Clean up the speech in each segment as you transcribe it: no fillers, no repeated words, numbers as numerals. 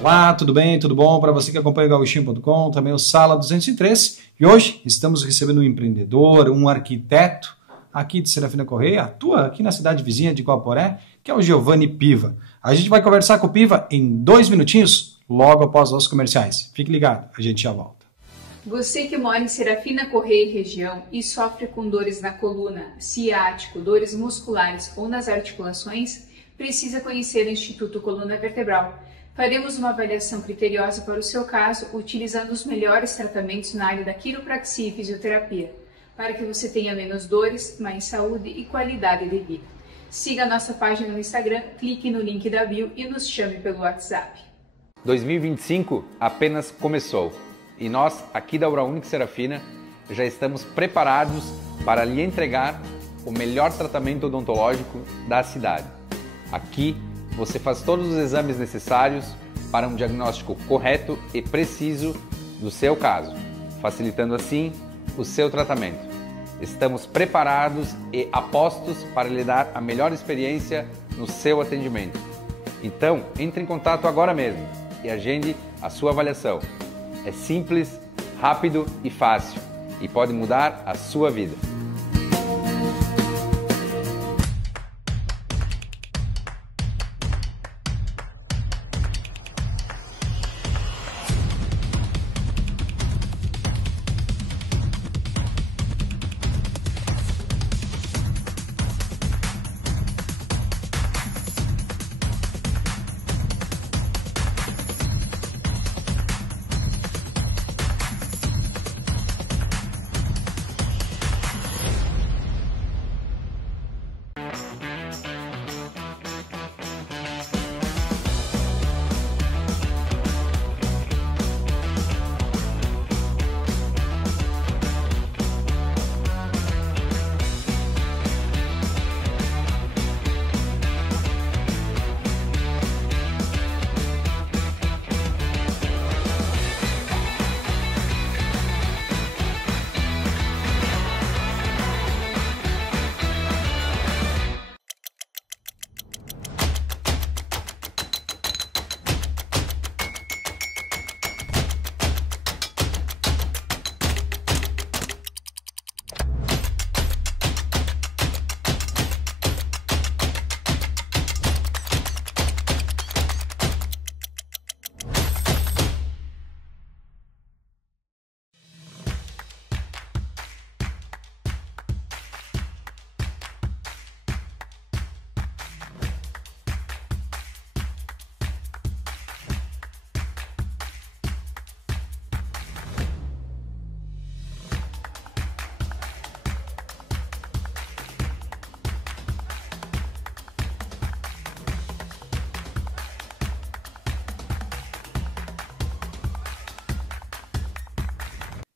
Olá, tudo bem? Tudo bom? Para você que acompanha o Gauchinho.com, também o Sala 203. E hoje estamos recebendo um empreendedor, um arquiteto aqui de Serafina Correia, atua aqui na cidade vizinha de Guaporé, que é o Giovanni Piva. A gente vai conversar com o Piva em 2 minutinhos, logo após os comerciais. Fique ligado, a gente já volta. Você que mora em Serafina Correia e região e sofre com dores na coluna, ciático, dores musculares ou nas articulações, precisa conhecer o Instituto Coluna Vertebral. Faremos uma avaliação criteriosa para o seu caso, utilizando os melhores tratamentos na área da quiropraxia e fisioterapia, para que você tenha menos dores, mais saúde e qualidade de vida. Siga a nossa página no Instagram, clique no link da bio e nos chame pelo WhatsApp. 2025 apenas começou e nós, aqui da Uraunic Serafina, já estamos preparados para lhe entregar o melhor tratamento odontológico da cidade. Aqui você faz todos os exames necessários para um diagnóstico correto e preciso do seu caso, facilitando assim o seu tratamento. Estamos preparados e apostos para lhe dar a melhor experiência no seu atendimento. Então, entre em contato agora mesmo e agende a sua avaliação. É simples, rápido e fácil e pode mudar a sua vida.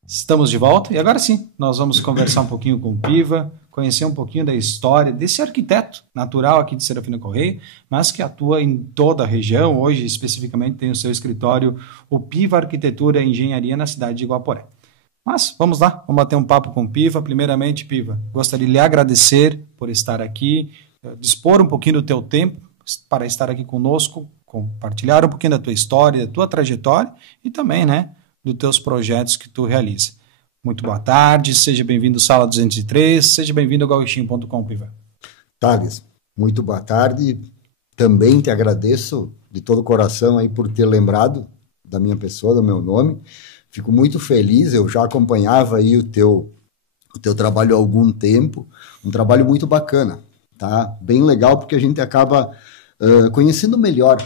Estamos de volta e agora sim, nós vamos conversar um pouquinho com o Piva, conhecer um pouquinho da história desse arquiteto natural aqui de Serafina Correia, mas que atua em toda a região. Hoje, especificamente, tem o seu escritório, o Piva Arquitetura e Engenharia, na cidade de Guaporé. Mas vamos lá, vamos bater um papo com o Piva. Primeiramente, Piva, gostaria de lhe agradecer por estar aqui, dispor um pouquinho do teu tempo para estar aqui conosco, compartilhar um pouquinho da tua história, da tua trajetória e também, né, dos teus projetos que tu realiza. Muito boa tarde, seja bem-vindo ao Sala 203, seja bem-vindo ao Gauchinho.com, Piva. Thales, muito boa tarde, também te agradeço de todo o coração aí por ter lembrado da minha pessoa, do meu nome, fico muito feliz, eu já acompanhava aí o teu trabalho há algum tempo, um trabalho muito bacana, tá? Bem legal porque a gente acaba conhecendo melhor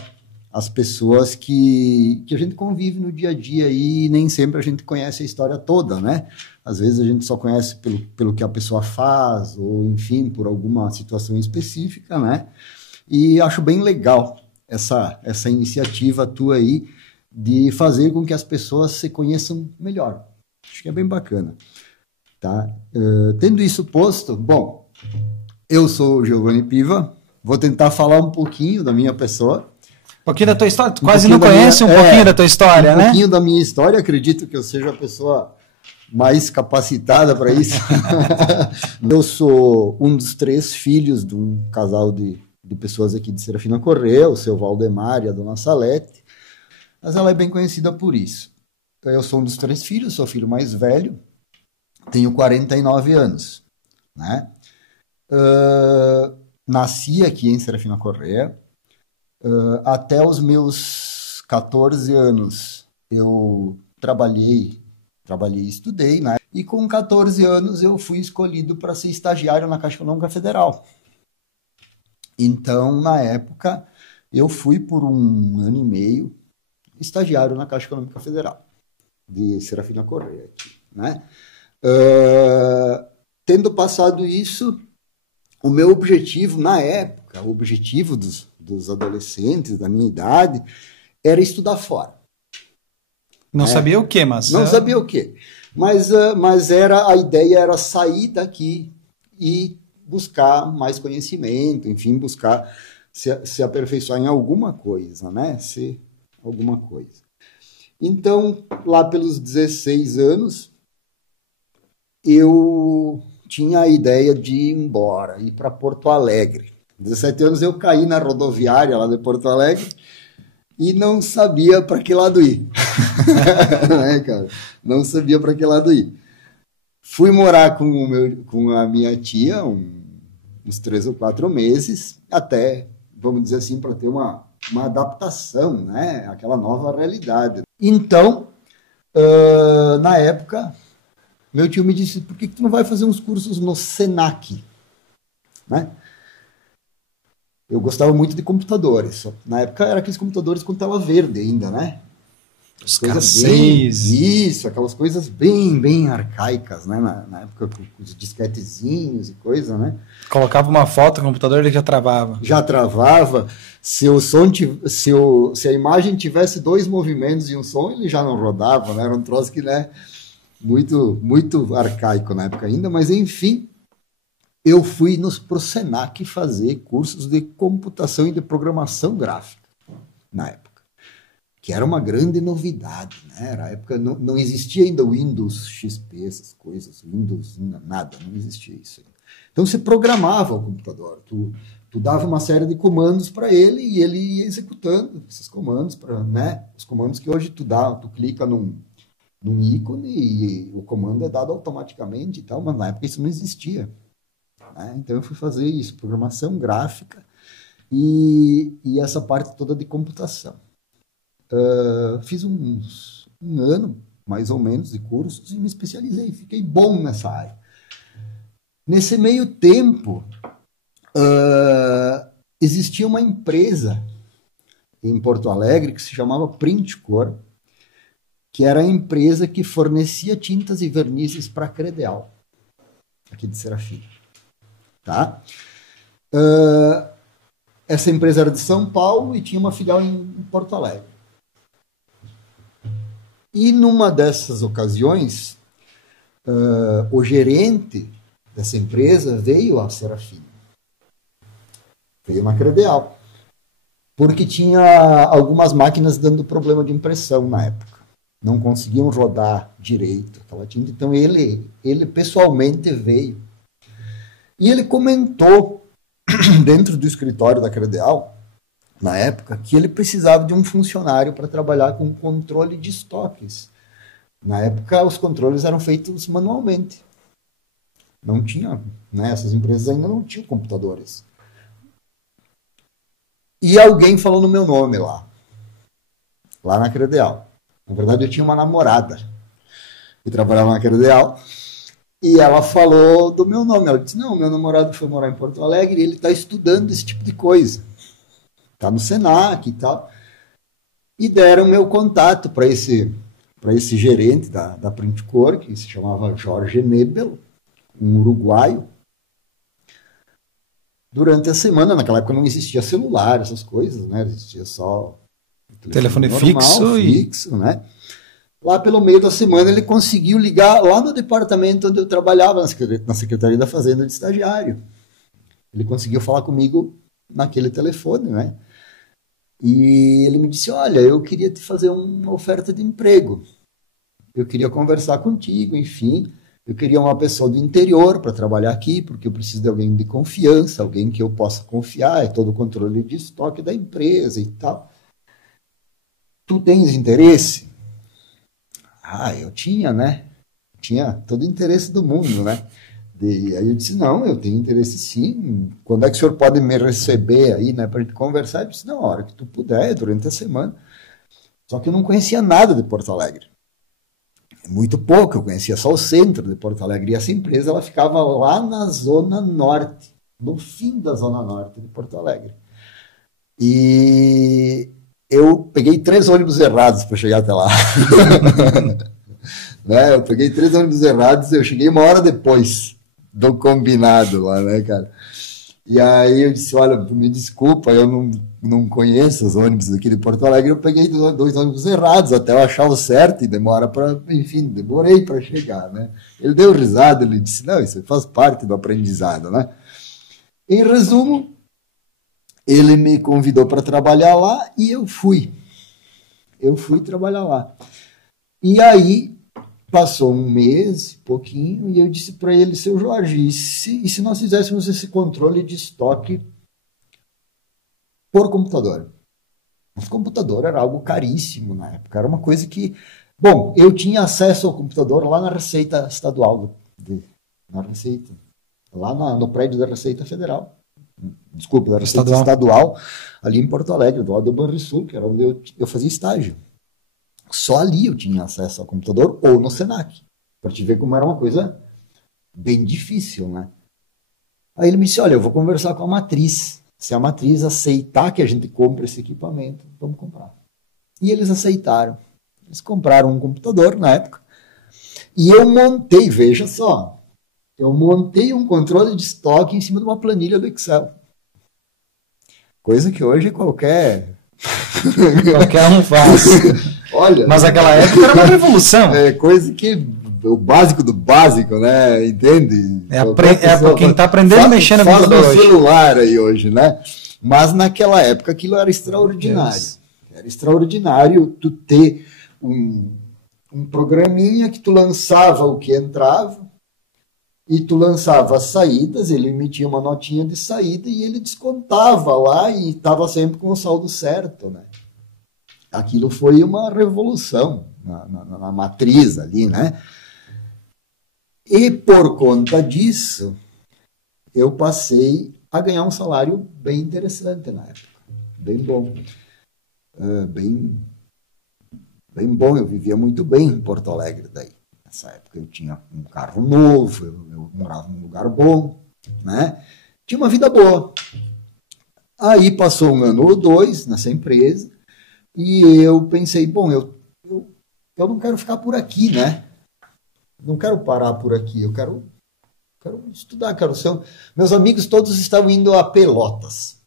as pessoas que a gente convive no dia a dia e nem sempre a gente conhece a história toda, né? Às vezes a gente só conhece pelo que a pessoa faz ou, enfim, por alguma situação específica, né? E acho bem legal essa iniciativa tua aí de fazer com que as pessoas se conheçam melhor. Acho que é bem bacana, tá? Tendo isso posto, bom, eu sou o Giovanni Piva, vou tentar falar um pouquinho da minha pessoa. Um pouquinho da tua história, tu quase não conhece um pouquinho da tua história, né? Um pouquinho da minha história, acredito que eu seja a pessoa mais capacitada para isso. Eu sou um dos 3 filhos de um casal de pessoas aqui de Serafina Correia, o seu Valdemar e a dona Salete. mas ela é bem conhecida por isso. Eu sou um dos 3 filhos, sou o filho mais velho, tenho 49 anos, né? Nasci aqui em Serafina Corrêa. Até os meus 14 anos eu trabalhei e estudei, né? E com 14 anos eu fui escolhido para ser estagiário na Caixa Econômica Federal. Então, na época, eu fui por 1 ano e meio estagiário na Caixa Econômica Federal, de Serafina Corrêa, aqui, né? Tendo passado isso, o meu objetivo, na época, o objetivo dos adolescentes da minha idade, era estudar fora. Não sabia o quê, mas... Não sabia o quê. Mas a ideia era sair daqui e buscar mais conhecimento, enfim, buscar se aperfeiçoar em alguma coisa, né? Ser alguma coisa. Então, lá pelos 16 anos, eu tinha a ideia de ir embora, ir para Porto Alegre. 17 anos eu caí na rodoviária lá de Porto Alegre e não sabia para que lado ir. Cara? Não sabia para que lado ir. Fui morar com a minha tia uns 3 ou 4 meses, até, vamos dizer assim, para ter uma adaptação, né? Aquela nova realidade. Então, na época, meu tio me disse, por que tu não vai fazer uns cursos no Senac? Né? Eu gostava muito de computadores. Na época, era aqueles computadores com tela verde ainda, né? Os K6. Isso, aquelas coisas bem arcaicas, né? Na época, com os disquetezinhos e coisa, né? Colocava uma foto no computador, ele já travava. Já travava. Se a imagem tivesse 2 movimentos e um som, ele já não rodava, né? Era um troço que, né? Muito arcaico na época ainda, mas enfim, eu fui pro Senac fazer cursos de computação e de programação gráfica na época, que era uma grande novidade, né? Na época não existia ainda o Windows XP, essas coisas, Windows nada, não existia isso ainda. Então você programava o computador, tu dava uma série de comandos para ele e ele ia executando esses comandos, né? Os comandos que hoje tu clica num ícone e o comando é dado automaticamente e tal, mas na época isso não existia. Né? Então eu fui fazer isso, programação gráfica e essa parte toda de computação. Fiz um ano, mais ou menos, de cursos e me especializei, fiquei bom nessa área. Nesse meio tempo, existia uma empresa em Porto Alegre que se chamava Printcor, que era a empresa que fornecia tintas e vernizes para a Credeal, aqui de Serafina. Tá? Essa empresa era de São Paulo e tinha uma filial em Porto Alegre. E numa dessas ocasiões, o gerente dessa empresa veio a Serafina. Veio na Credeal. Porque tinha algumas máquinas dando problema de impressão na época. Não conseguiam rodar direito aquela tinta. Então ele pessoalmente veio. E ele comentou dentro do escritório da Credeal, na época, que ele precisava de um funcionário para trabalhar com controle de estoques. Na época, os controles eram feitos manualmente. Não tinha, né? Essas empresas ainda não tinham computadores. E alguém falou no meu nome lá na Credeal. Na verdade, eu tinha uma namorada que trabalhava na Credeal e ela falou do meu nome. Ela disse, não, meu namorado foi morar em Porto Alegre e ele está estudando esse tipo de coisa. Está no Senac e tal. E deram meu contato para esse gerente da Printcor, que se chamava Jorge Nebel, um uruguaio. Durante a semana, naquela época não existia celular, essas coisas, né? Existia só telefone normal, fixo, né? Lá pelo meio da semana ele conseguiu ligar lá no departamento onde eu trabalhava, na Secretaria da Fazenda de estagiário. Ele conseguiu falar comigo naquele telefone, né? E ele me disse, olha, eu queria te fazer uma oferta de emprego. Eu queria conversar contigo, enfim. Eu queria uma pessoa do interior para trabalhar aqui, porque eu preciso de alguém de confiança, alguém que eu possa confiar, é todo o controle de estoque da empresa e tal. tu tens interesse? Eu tinha, né? Tinha todo o interesse do mundo, né? Aí eu disse, não, eu tenho interesse sim. Quando é que o senhor pode me receber aí, né, para a gente conversar? Eu disse, não, a hora que tu puder, durante a semana. Só que eu não conhecia nada de Porto Alegre. Muito pouco, eu conhecia só o centro de Porto Alegre. E essa empresa, ela ficava lá na Zona Norte, no fim da Zona Norte de Porto Alegre. E eu peguei 3 ônibus errados para chegar até lá. Né? Eu peguei 3 ônibus errados, eu cheguei 1 hora depois do combinado lá, né, cara? E aí eu disse, olha, me desculpa, eu não conheço os ônibus aqui de Porto Alegre, eu peguei 2 ônibus errados até eu achar o certo e demorei para chegar, né? Ele deu risada, ele disse, não, isso faz parte do aprendizado, né? Em resumo, ele me convidou para trabalhar lá e eu fui. Eu fui trabalhar lá. E aí passou 1 mês, pouquinho, e eu disse para ele, seu Jorge, e se nós fizéssemos esse controle de estoque por computador? Mas computador era algo caríssimo na época, era uma coisa que... Bom, eu tinha acesso ao computador lá na Receita Estadual, lá no prédio da Receita Federal. Desculpa, da Receita Estadual, ali em Porto Alegre, do lado do Banrisul, que era onde eu fazia estágio. Só ali eu tinha acesso ao computador ou no Senac, para te ver como era uma coisa bem difícil, né? Aí ele me disse, olha, eu vou conversar com a matriz. Se a matriz aceitar que a gente compre esse equipamento, vamos comprar. E eles aceitaram. Eles compraram um computador na época. E eu montei, veja só, eu montei um controle de estoque em cima de uma planilha do Excel. Coisa que hoje qualquer um faz. Olha, mas aquela época era uma revolução. É coisa que o básico do básico, né? Entende? Para quem está aprendendo a mexer no computador hoje. Celular aí hoje, né? Mas naquela época aquilo era extraordinário. Deus. Era extraordinário tu ter um programinha que tu lançava o que entrava e tu lançava as saídas, ele emitia uma notinha de saída e ele descontava lá e estava sempre com o saldo certo, né? Aquilo foi uma revolução na matriz ali, né? E por conta disso, eu passei a ganhar um salário bem interessante na época. Bem bom. Bem bom, eu vivia muito bem em Porto Alegre daí. Nessa época eu tinha um carro novo, eu morava num lugar bom, né? Tinha uma vida boa. Aí passou 1 ano ou 2 nessa empresa, e eu pensei, bom, eu não quero ficar por aqui, né? Não quero parar por aqui, eu quero estudar, Meus amigos todos estavam indo a Pelotas.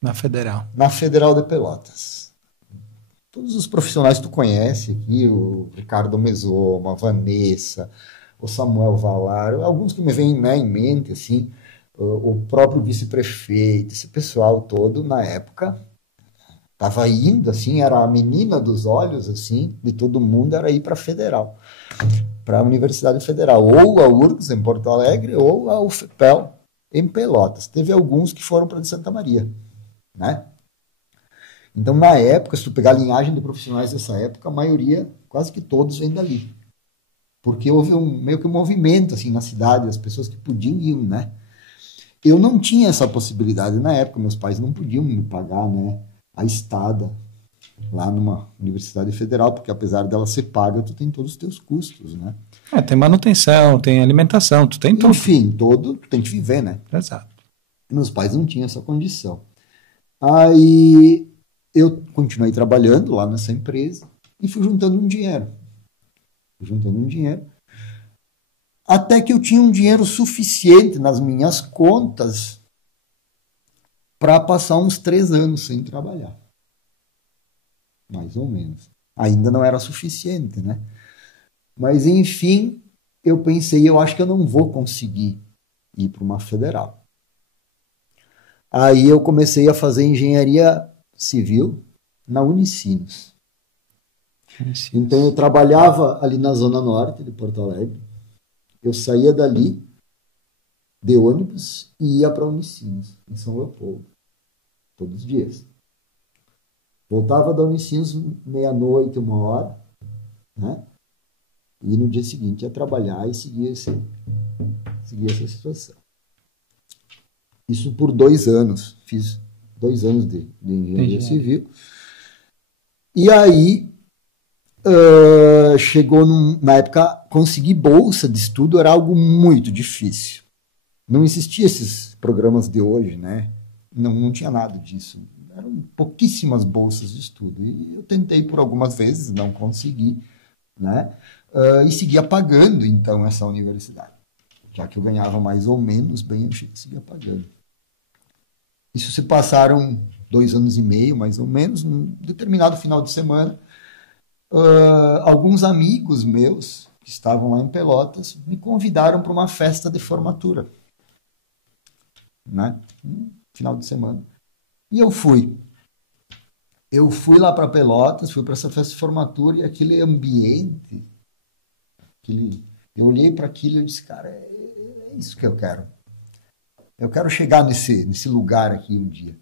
Na Federal. Na Federal de Pelotas. Todos os profissionais que tu conhece aqui, o Ricardo Mesoma, a Vanessa, o Samuel Valar, alguns que me vêm, né, em mente, assim, o próprio vice-prefeito, esse pessoal todo, na época, estava indo, assim, era a menina dos olhos, assim, de todo mundo, era ir para a Federal, para a Universidade Federal, ou a URGS, em Porto Alegre, ou a UFPEL, em Pelotas. Teve alguns que foram para de Santa Maria, né? Então, na época, se tu pegar a linhagem de profissionais dessa época, a maioria, quase que todos, vêm dali. Porque houve meio que um movimento, assim, na cidade, as pessoas que podiam ir, né? Eu não tinha essa possibilidade na época, meus pais não podiam me pagar, né, a estada lá numa universidade federal, porque apesar dela ser paga, tu tem todos os teus custos, né? Tem manutenção, tem alimentação, tu tem tudo. Enfim, tu tem que viver, né? Exato. Meus pais não tinham essa condição. Aí eu continuei trabalhando lá nessa empresa e fui juntando um dinheiro. Até que eu tinha um dinheiro suficiente nas minhas contas para passar uns 3 anos sem trabalhar. Mais ou menos. Ainda não era suficiente, né? Mas, enfim, eu pensei, eu acho que eu não vou conseguir ir para uma federal. Aí eu comecei a fazer engenharia civil na Unicinos. Então eu trabalhava ali na Zona Norte de Porto Alegre. Eu saía dali de ônibus e ia para Unicinos, em São Leopoldo, todos os dias. Voltava da Unicinos meia-noite, 1h, né? E no dia seguinte ia trabalhar e seguia essa situação. Isso por 2 anos. Fiz 2 anos de engenharia civil. E aí, chegou na época, conseguir bolsa de estudo era algo muito difícil. Não existiam esses programas de hoje, né? Não tinha nada disso. Eram pouquíssimas bolsas de estudo. E eu tentei por algumas vezes, não consegui, né? E seguia pagando, então, essa universidade. Já que eu ganhava mais ou menos bem, eu seguia pagando. Isso se passaram 2 anos e meio, mais ou menos. Num determinado final de semana, alguns amigos meus, que estavam lá em Pelotas, me convidaram para uma festa de formatura, né? Um final de semana. E eu fui. Eu fui lá para Pelotas, fui para essa festa de formatura e aquele ambiente, eu olhei para aquilo e disse, cara, é isso que eu quero. Eu quero chegar nesse lugar aqui um dia,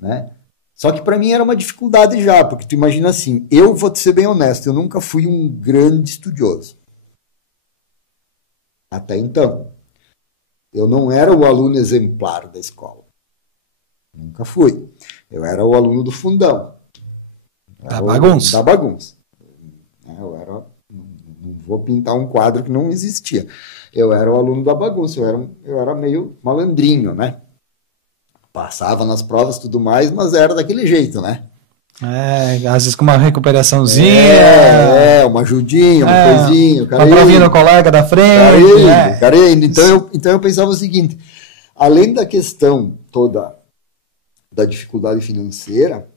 né? Só que para mim era uma dificuldade já, porque tu imagina assim, eu vou te ser bem honesto, eu nunca fui um grande estudioso. Até então. Eu não era o aluno exemplar da escola. Nunca fui. Eu era o aluno do fundão. Da bagunça. Da bagunça. Eu era... Não vou pintar um quadro que não existia. Eu era o aluno da bagunça. Eu era meio malandrinho, né? Passava nas provas e tudo mais, mas era daquele jeito, né? Às vezes com uma recuperaçãozinha. Uma ajudinha, uma coisinha. Uma provinha no colega da frente. Carente. Então eu pensava o seguinte, além da questão toda da dificuldade financeira,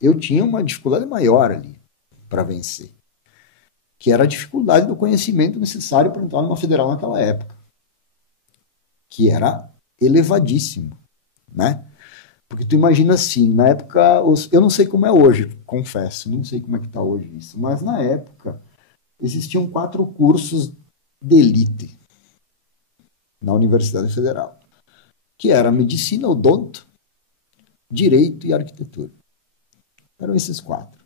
eu tinha uma dificuldade maior ali para vencer, que era a dificuldade do conhecimento necessário para entrar numa federal naquela época, que era elevadíssimo, né? Porque tu imagina assim, na época, eu não sei como é hoje, confesso, não sei como é que está hoje isso, mas na época existiam 4 cursos de elite na Universidade Federal, que era medicina, odonto, direito e arquitetura. Eram esses 4.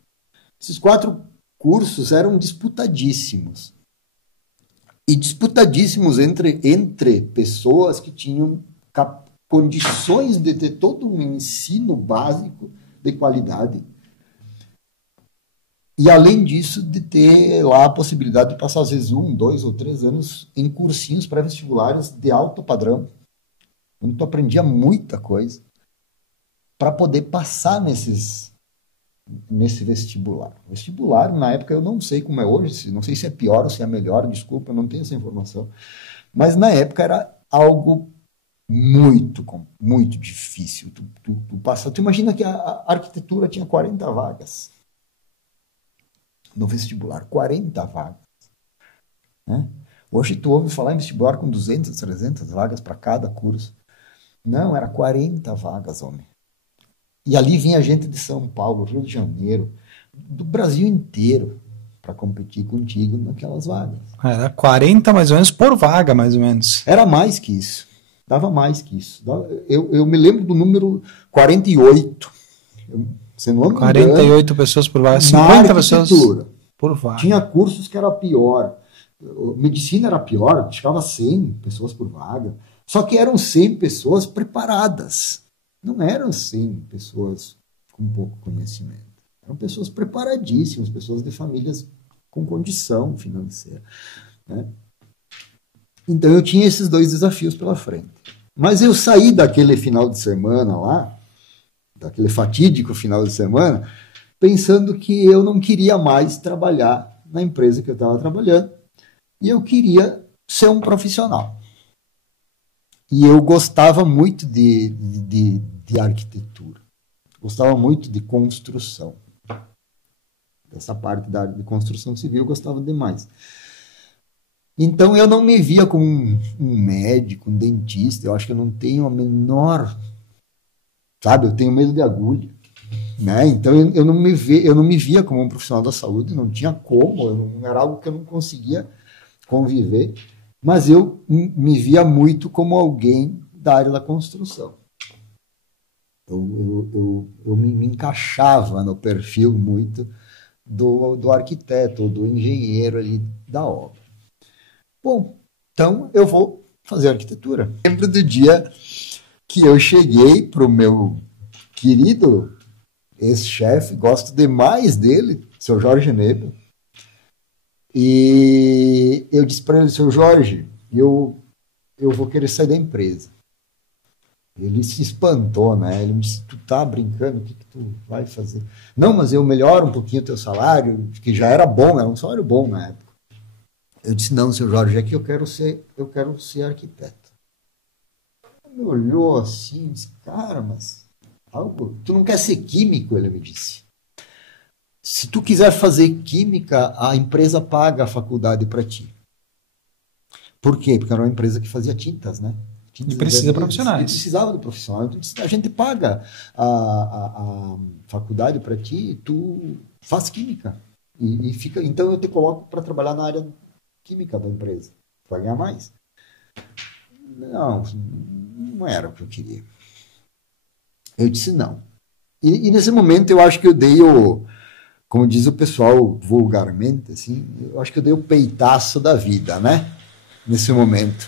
Esses 4 cursos eram disputadíssimos. E disputadíssimos entre pessoas que tinham condições de ter todo um ensino básico de qualidade. E, além disso, de ter lá a possibilidade de passar, às vezes, 1, 2 ou 3 anos em cursinhos pré-vestibulares de alto padrão, onde tu aprendia muita coisa para poder passar nesse vestibular. Vestibular, na época, eu não sei como é hoje, não sei se é pior ou se é melhor, desculpa, eu não tenho essa informação. Mas, na época, era algo muito difícil. Tu imagina que a arquitetura tinha 40 vagas. No vestibular, 40 vagas. Né? Hoje tu ouve falar em vestibular com 200, 300 vagas para cada curso. Não, era 40 vagas, homem. E ali vinha gente de São Paulo, Rio de Janeiro, do Brasil inteiro, para competir contigo naquelas vagas. Era 40 mais ou menos por vaga, mais ou menos. Era mais que isso. Dava mais que isso. Eu me lembro do número 48. Você não 48 pessoas por vaga, 50 pessoas por vaga. Tinha cursos que era pior. Medicina era pior, chegava 100 pessoas por vaga. Só que eram 100 pessoas preparadas. Não eram 100 pessoas com pouco conhecimento. Eram pessoas preparadíssimas, pessoas de famílias com condição financeira, né? Então eu tinha esses 2 desafios pela frente. Mas eu saí daquele final de semana lá, daquele fatídico final de semana, pensando que eu não queria mais trabalhar na empresa que eu estava trabalhando e eu queria ser um profissional. E eu gostava muito de arquitetura, gostava muito de construção. Essa parte de construção civil eu gostava demais. Então eu não me via como um médico, um dentista. Eu acho que eu não tenho a menor... Sabe, eu tenho medo de agulha, né? Então eu não me via como um profissional da saúde, não tinha como, era algo que eu não conseguia conviver, mas eu me via muito como alguém da área da construção. Eu me encaixava no perfil muito do arquiteto ou do engenheiro ali da obra. Bom, então eu vou fazer arquitetura. Lembro do dia que eu cheguei para o meu querido ex-chefe, gosto demais dele, seu Jorge Nebo, e eu disse para ele, seu Jorge, eu vou querer sair da empresa. Ele se espantou, né? Ele me disse, tu tá brincando, o que tu vai fazer? Não, mas eu melhoro um pouquinho o teu salário, que já era bom, era um salário bom na época. Eu disse, não, seu Jorge, é que eu quero ser arquiteto. Ele me olhou assim, disse, cara, mas tu não quer ser químico? Ele me disse. Se tu quiser fazer química, a empresa paga a faculdade para ti. Por quê? Porque era uma empresa que fazia tintas, né? E precisa de profissionais. Precisava de profissional. Então, a gente paga a faculdade para ti, tu faz química. E fica, então eu te coloco para trabalhar na área química da empresa. Vai ganhar mais. Não era o que eu queria. Eu disse não. E nesse momento eu acho que eu dei como diz o pessoal vulgarmente, assim, eu acho que eu dei o peitaço da vida, né? Nesse momento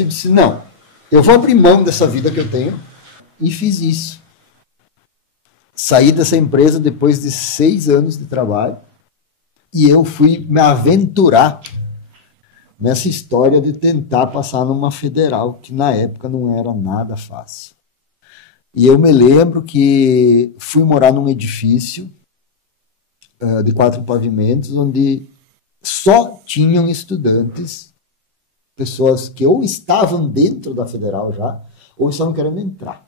eu disse, não, eu vou abrir mão dessa vida que eu tenho, e fiz isso. Saí dessa empresa depois de 6 anos de trabalho, e eu fui me aventurar nessa história de tentar passar numa federal, que na época não era nada fácil. E eu me lembro que fui morar num edifício de 4 pavimentos, onde só tinham estudantes, pessoas que ou estavam dentro da federal já, ou estavam querendo entrar.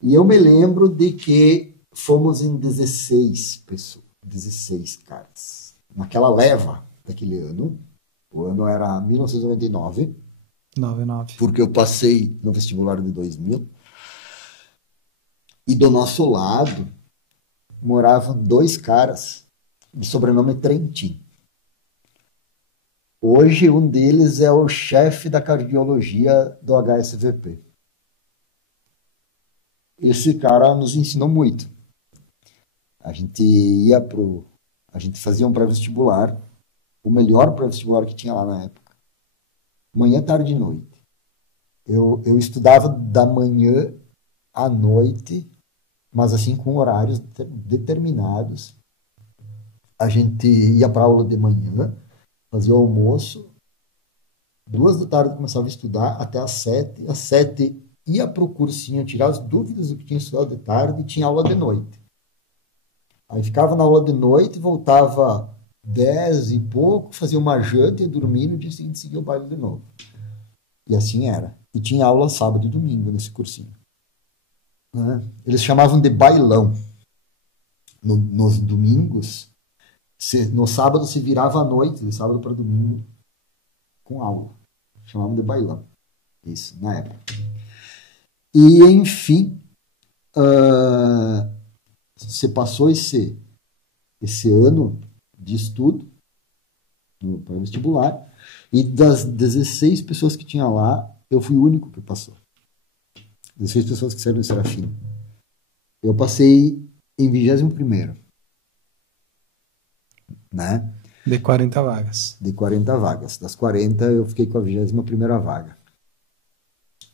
E eu me lembro de que fomos em 16 pessoas, 16 caras. Naquela leva daquele ano, o ano era 1999, 99. Porque eu passei no vestibular de 2000, e do nosso lado moravam 2 caras de sobrenome Trentin. Hoje, um deles é o chefe da cardiologia do HSVP. Esse cara nos ensinou muito. A gente fazia um pré-vestibular, o melhor pré-vestibular que tinha lá na época. Manhã, tarde e noite. Eu estudava da manhã à noite, mas assim com horários determinados. A gente ia para aula de manhã, fazia o almoço, 2 da tarde começava a estudar até às 7. Às 7 ia para o cursinho tirar as dúvidas do que tinha estudado de tarde e tinha aula de noite. Aí ficava na aula de noite, voltava 10 e pouco, fazia uma janta e dormia, e no dia seguinte seguia o baile de novo. E assim era. E tinha aula sábado e domingo nesse cursinho. Eles chamavam de bailão. Nos domingos, no sábado se virava à noite, de sábado para domingo, com aula. Chamavam de bailão. Isso, na época. E, enfim, você passou esse ano de estudo para vestibular, e das 16 pessoas que tinha lá, eu fui o único que passou. 16 pessoas que saíram do Serafina. Eu passei em 21º. Né? De 40 vagas. De 40 vagas. Das 40, eu fiquei com a 21ª vaga.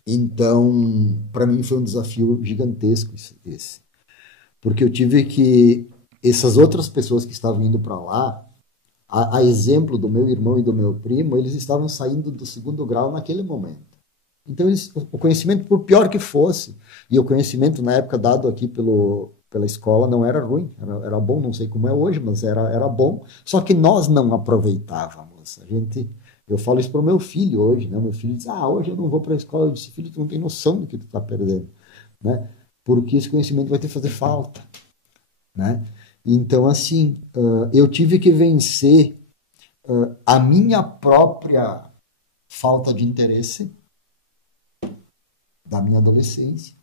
Então, para mim foi um desafio gigantesco esse. Porque eu tive que... Essas outras pessoas que estavam indo para lá, a exemplo do meu irmão e do meu primo, eles estavam saindo do 2º grau naquele momento. Então, o conhecimento, por pior que fosse, e o conhecimento na época dado aqui pela escola não era ruim, era bom, não sei como é hoje, mas era bom, só que nós não aproveitávamos. Eu falo isso para o meu filho hoje, né? Meu filho diz, hoje eu não vou para a escola. Eu disse, filho, tu não tem noção do que tu está perdendo, né? Porque esse conhecimento vai te fazer falta, né? Então, assim, eu tive que vencer a minha própria falta de interesse da minha adolescência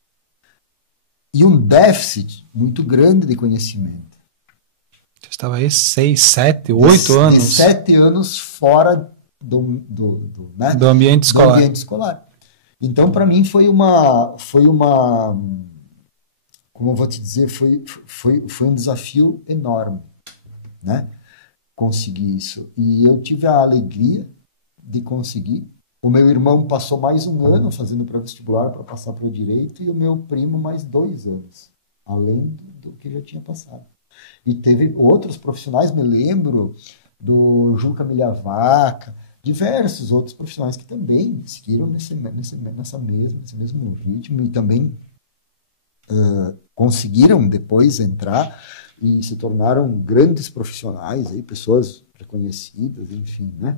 e um déficit muito grande de conhecimento. Você estava aí 6, 7, 8 anos. De 7 anos fora do ambiente escolar. Então, para mim, como eu vou te dizer, foi um desafio enorme, né? Conseguir isso. E eu tive a alegria de conseguir. O meu irmão passou mais um ano fazendo pré-vestibular para passar para o direito e o meu primo mais 2 anos, além do que já tinha passado. E teve outros profissionais, me lembro do Juca Milhavaca, diversos outros profissionais que também seguiram nesse mesmo ritmo e também conseguiram depois entrar e se tornaram grandes profissionais, aí, pessoas reconhecidas, enfim, né?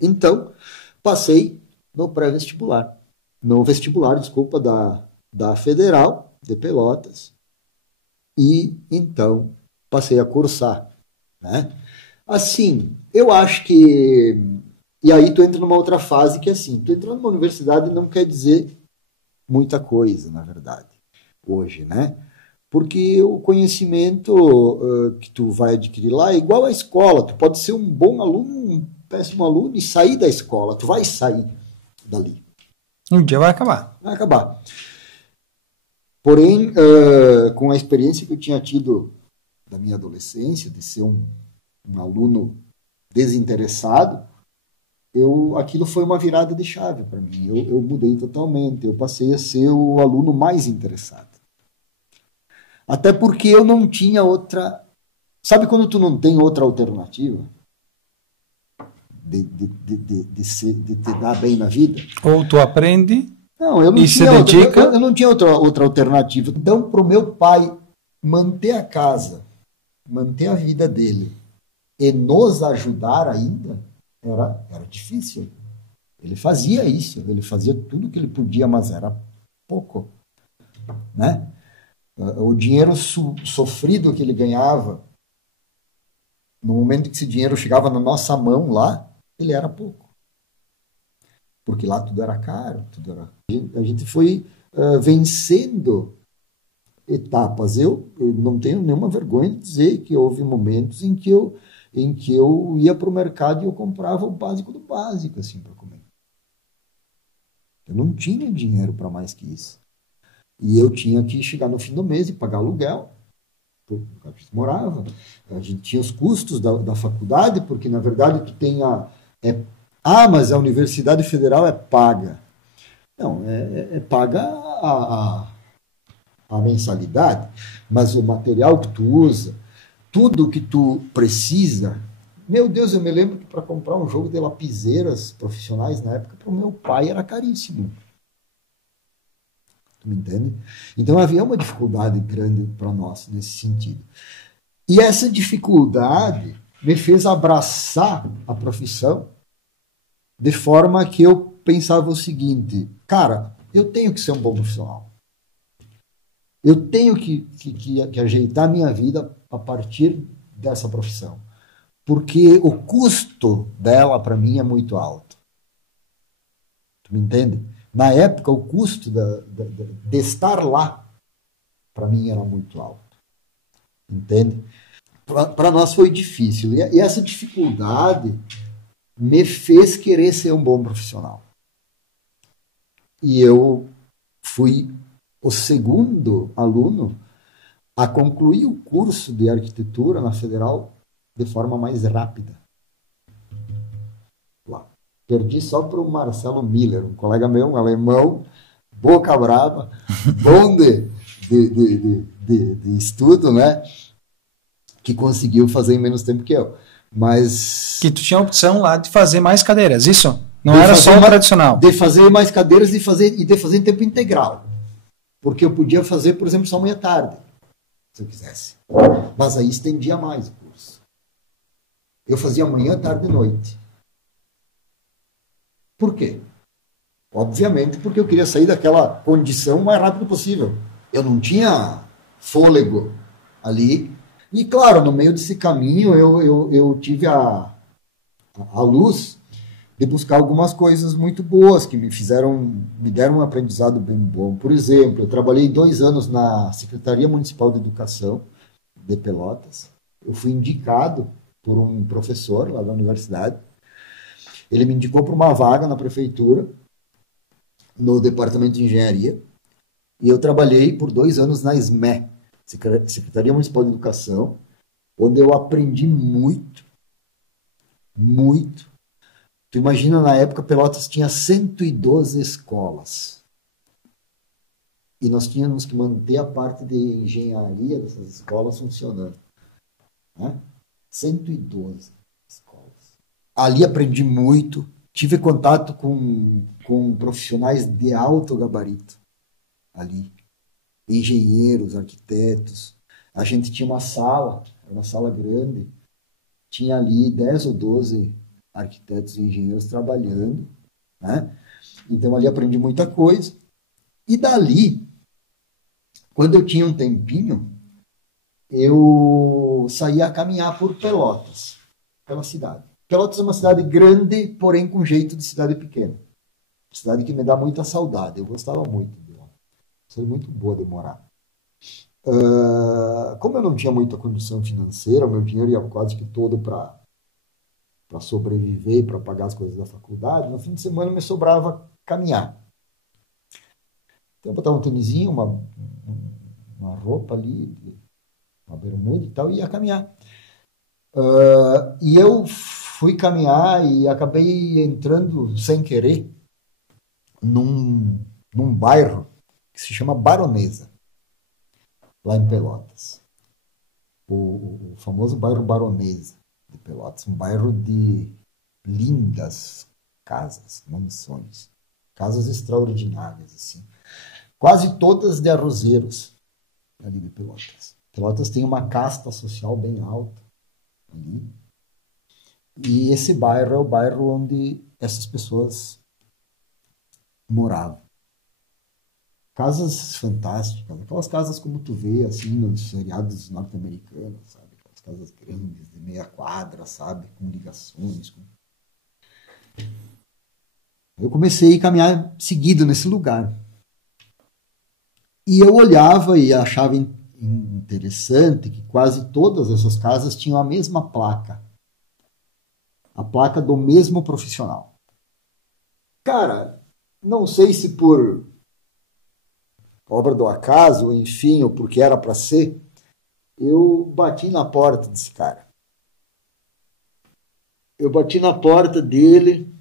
Então, passei no pré-vestibular, no vestibular, desculpa, da Federal de Pelotas, e então passei a cursar, né? Assim, eu acho que... E aí tu entra numa outra fase que é assim, tu entrando numa universidade não quer dizer muita coisa, na verdade, hoje, né? Porque o conhecimento que tu vai adquirir lá é igual à escola. Tu pode ser um bom aluno, um péssimo aluno e sair da escola. Tu vai sair dali. Um dia vai acabar. Vai acabar. Porém, com a experiência que eu tinha tido da minha adolescência, de ser um aluno desinteressado, aquilo foi uma virada de chave para mim. Eu mudei totalmente. Eu passei a ser o aluno mais interessado. Até porque eu não tinha outra... Sabe quando tu não tem outra alternativa de te dar bem na vida? Ou tu aprende não, eu não e se dedica... Eu não tinha outra alternativa. Então, para o meu pai manter a casa, manter a vida dele e nos ajudar ainda, era difícil. Ele fazia isso, ele fazia tudo que ele podia, mas era pouco, né? O dinheiro sofrido que ele ganhava, no momento que esse dinheiro chegava na nossa mão lá, ele era pouco. Porque lá tudo era caro. A gente foi vencendo etapas. Eu não tenho nenhuma vergonha de dizer que houve momentos em que eu ia para o mercado e eu comprava o básico do básico assim, para comer. Eu não tinha dinheiro para mais que isso. E eu tinha que chegar no fim do mês e pagar aluguel. A gente morava. A gente tinha os custos da faculdade, porque, na verdade, tu tem mas a Universidade Federal é paga. Não, é paga a mensalidade, mas o material que tu usa, tudo que tu precisa... Meu Deus, eu me lembro que para comprar um jogo de lapiseiras profissionais na época, para o meu pai era caríssimo. Tu me entende? Então havia uma dificuldade grande para nós nesse sentido. E essa dificuldade me fez abraçar a profissão de forma que eu pensava o seguinte: cara, eu tenho que ser um bom profissional. Eu tenho que ajeitar a minha vida a partir dessa profissão. Porque o custo dela, para mim, é muito alto. Tu me entende? Na época, o custo de estar lá, para mim, era muito alto. Entende? Para nós foi difícil. E essa dificuldade me fez querer ser um bom profissional. E eu fui o segundo aluno a concluir o curso de arquitetura na Federal de forma mais rápida. Perdi só para o Marcelo Miller, um colega meu, um alemão, boca brava, bom de estudo, né? Que conseguiu fazer em menos tempo que eu. Mas... Que tu tinha a opção lá de fazer mais cadeiras, isso? Não era só o tradicional. De fazer mais cadeiras e de fazer em tempo integral. Porque eu podia fazer, por exemplo, só manhã e tarde, se eu quisesse. Mas aí estendia mais o curso. Eu fazia manhã, tarde e noite. Por quê? Obviamente porque eu queria sair daquela condição o mais rápido possível. Eu não tinha fôlego ali. E, claro, no meio desse caminho eu tive a luz de buscar algumas coisas muito boas que me deram um aprendizado bem bom. Por exemplo, eu trabalhei 2 anos na Secretaria Municipal de Educação de Pelotas. Eu fui indicado por um professor lá da universidade. Ele me indicou para uma vaga na prefeitura no departamento de engenharia, e eu trabalhei por 2 anos na SME, Secretaria Municipal de Educação, onde eu aprendi muito, muito. Tu imagina, na época, Pelotas tinha 112 escolas. E nós tínhamos que manter a parte de engenharia dessas escolas funcionando. Né? 112 escolas. Ali aprendi muito, tive contato com profissionais de alto gabarito ali. Engenheiros, arquitetos. A gente tinha uma sala grande, tinha ali 10 ou 12 arquitetos e engenheiros trabalhando, né? Então ali aprendi muita coisa. E dali, quando eu tinha um tempinho, eu saía a caminhar por Pelotas, pela cidade. Pelotas é uma cidade grande, porém com jeito de cidade pequena. Cidade que me dá muita saudade. Eu gostava muito de lá. Cidade muito boa de morar. Como eu não tinha muita condição financeira, o meu dinheiro ia quase que todo para sobreviver e para pagar as coisas da faculdade, no fim de semana me sobrava caminhar. Então eu botava um tênisinho, uma roupa ali, uma bermuda e tal, e ia caminhar. E eu fui caminhar e acabei entrando sem querer num bairro que se chama Baronesa, lá em Pelotas. O famoso bairro Baronesa de Pelotas, um bairro de lindas casas, mansões, casas extraordinárias, assim. Quase todas de arrozeiros ali de Pelotas. Pelotas tem uma casta social bem alta ali. E esse bairro é o bairro onde essas pessoas moravam. Casas fantásticas, aquelas casas como tu vê assim nos seriados norte-americanos, sabe? Aquelas casas grandes, de meia quadra, sabe? Com ligações. Eu comecei a caminhar seguido nesse lugar. E eu olhava e achava interessante que quase todas essas casas tinham a mesma placa. A placa do mesmo profissional. Cara, não sei se por obra do acaso, enfim, ou porque era para ser, eu bati na porta desse cara. Eu bati na porta dele,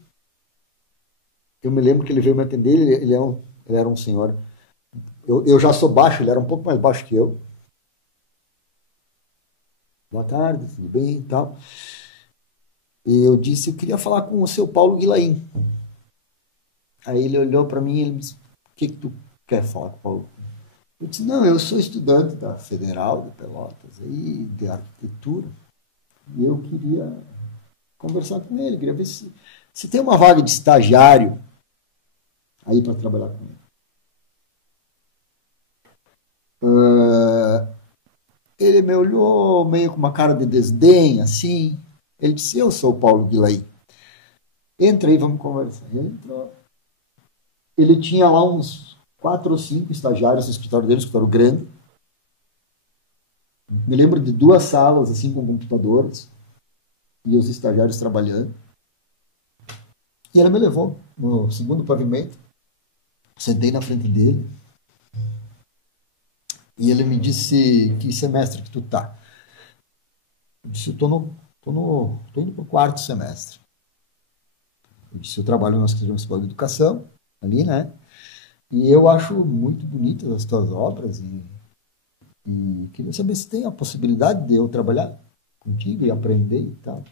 eu me lembro que ele veio me atender, ele era um senhor. Eu já sou baixo, ele era um pouco mais baixo que eu. Boa tarde, tudo bem e tal. E eu disse, eu queria falar com o seu Paulo Guilain. Aí ele olhou para mim e ele disse, o que tu quer falar com o Paulo? Eu disse, não, eu sou estudante da Federal de Pelotas, aí, de arquitetura, e eu queria conversar com ele, queria ver se tem uma vaga de estagiário aí para trabalhar com ele. Ele me olhou meio com uma cara de desdém, assim. Ele disse, eu sou o Paulo Guilain. Entra aí, vamos conversar. Ele entrou. Ele tinha lá uns 4 ou 5 estagiários no escritório dele, um escritório grande. Me lembro de 2 salas, assim, com computadores. E os estagiários trabalhando. E ele me levou no segundo pavimento. Sentei na frente dele. E ele me disse, que semestre que tu tá? Eu disse, eu tô indo pro 4º semestre. Eu disse, eu trabalho na Secretaria Municipal de Educação, ali, né? E eu acho muito bonitas as tuas obras e queria saber se tem a possibilidade de eu trabalhar contigo e aprender e tal.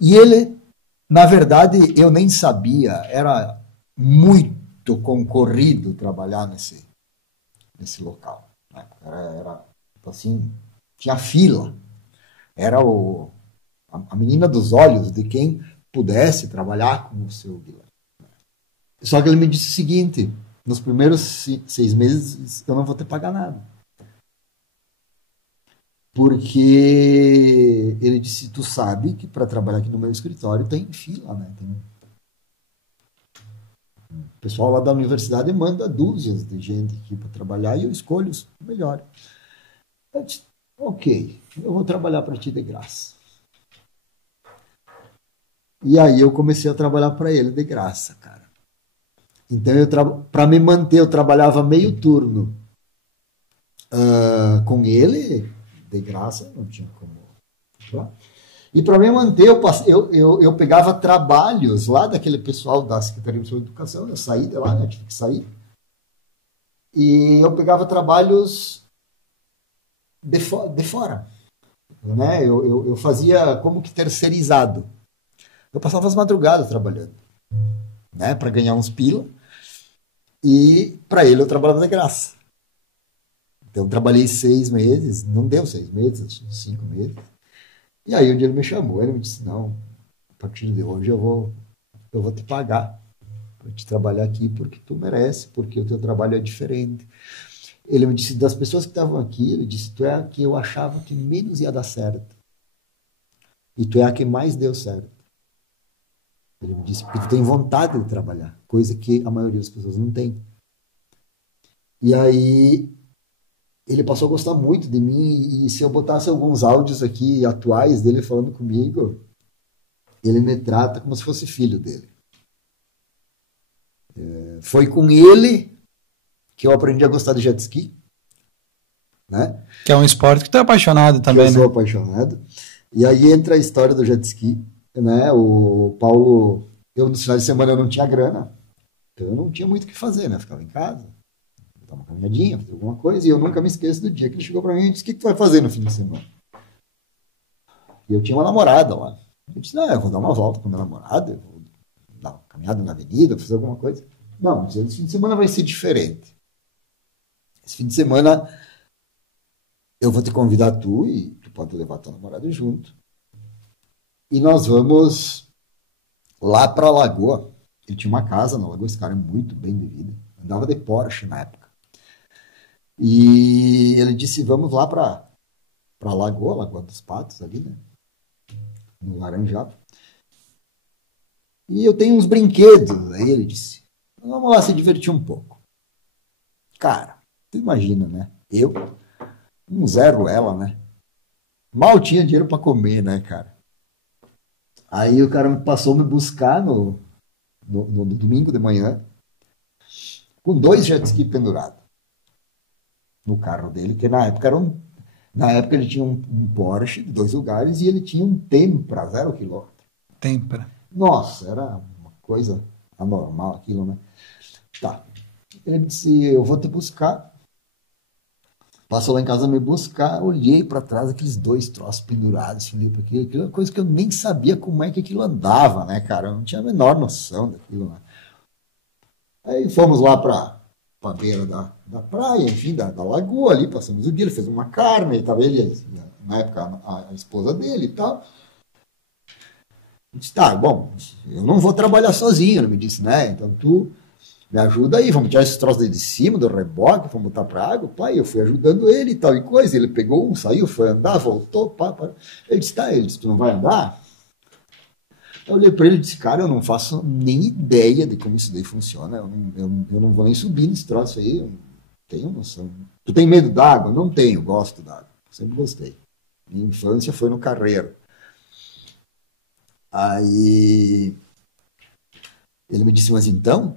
E ele, na verdade, eu nem sabia, era muito concorrido trabalhar nesse local. Né? Era assim, tinha fila. Era a menina dos olhos de quem pudesse trabalhar com o seu Guilherme. Só que ele me disse o seguinte, nos primeiros 6 meses eu não vou ter que pagar nada. Porque ele disse, tu sabe que para trabalhar aqui no meu escritório tem fila, né? O pessoal lá da universidade manda dúzias de gente aqui para trabalhar e eu escolho os melhores. Eu disse, ok, eu vou trabalhar para ti de graça. E aí eu comecei a trabalhar para ele de graça, cara. Então, para me manter, eu trabalhava meio turno com ele, de graça, não tinha como. E para me manter, eu pegava trabalhos lá daquele pessoal da Secretaria de Educação, eu saí de lá, né, tive que sair, e eu pegava trabalhos de fora. Né? Eu fazia como que terceirizado. Eu passava as madrugadas trabalhando, né, para ganhar uns pila, e para ele eu trabalhava de graça. Então eu trabalhei 6 meses, não deu 6 meses, 5 meses. E aí um dia ele me chamou, ele me disse, não, a partir de hoje eu vou te pagar para te trabalhar aqui porque tu merece, porque o teu trabalho é diferente. Ele me disse, das pessoas que estavam aqui, ele disse, tu é a que eu achava que menos ia dar certo. E tu é a que mais deu certo. Ele me disse, porque tu tem vontade de trabalhar, coisa que a maioria das pessoas não tem. E aí ele passou a gostar muito de mim, e se eu botasse alguns áudios aqui atuais dele falando comigo, ele me trata como se fosse filho dele. Foi com ele que eu aprendi a gostar de jet ski, né? Que é um esporte que tu é apaixonado também, eu né? sou apaixonado. E aí entra a história do jet ski, né? O Paulo, nos finais de semana eu não tinha grana, então eu não tinha muito o que fazer, né? Ficava em casa, dar uma caminhadinha, fazer alguma coisa, e eu nunca me esqueço do dia que ele chegou para mim e disse, o que tu vai fazer no fim de semana? E eu tinha uma namorada lá. Eu disse, não, eu vou dar uma volta com a minha namorada, eu vou dar uma caminhada na avenida, fazer alguma coisa. Não, esse fim de semana vai ser diferente. Esse fim de semana eu vou te convidar tu, e tu pode levar tua namorada junto. E nós vamos lá para a Lagoa. Ele tinha uma casa na Lagoa, esse cara é muito bem de vida. Andava de Porsche na época. E ele disse, vamos lá para a Lagoa dos Patos, ali, né? No Laranjal. E eu tenho uns brinquedos. Aí ele disse, vamos lá se divertir um pouco. Cara, tu imagina, né? Eu, um zero ela, né? Mal tinha dinheiro para comer, né, cara? Aí o cara passou a me buscar no domingo de manhã com 2 jet ski pendurados no carro dele, que na época ele tinha um Porsche de 2 lugares e ele tinha um Tempra 0 km. Tempra. Nossa, era uma coisa anormal aquilo, né? Tá. Ele disse, eu vou te buscar. Passou lá em casa me buscar, olhei para trás, aqueles 2 troços pendurados, olhei para aquilo é uma coisa que eu nem sabia como é que aquilo andava, né, cara? Eu não tinha a menor noção daquilo, né? Aí fomos lá para a beira da praia, enfim, da lagoa ali, passamos o dia, ele fez uma carne, estava ele, na época, a esposa dele e tal. Eu disse, tá, bom, eu não vou trabalhar sozinho, ele me disse, né? Então tu me ajuda aí, vamos tirar esses troços de cima do reboque, vamos botar para água, pá, e eu fui ajudando ele e tal e coisa, ele pegou saiu, foi andar, voltou, pá. Ele disse, tá, tu não vai andar? Eu olhei para ele e disse, cara, eu não faço nem ideia de como isso daí funciona, eu não vou nem subir nesse troço aí, eu não tenho noção. Tu tem medo d'água? Não tenho, gosto d'água, sempre gostei. Minha infância foi no Carreiro. Aí ele me disse, mas então,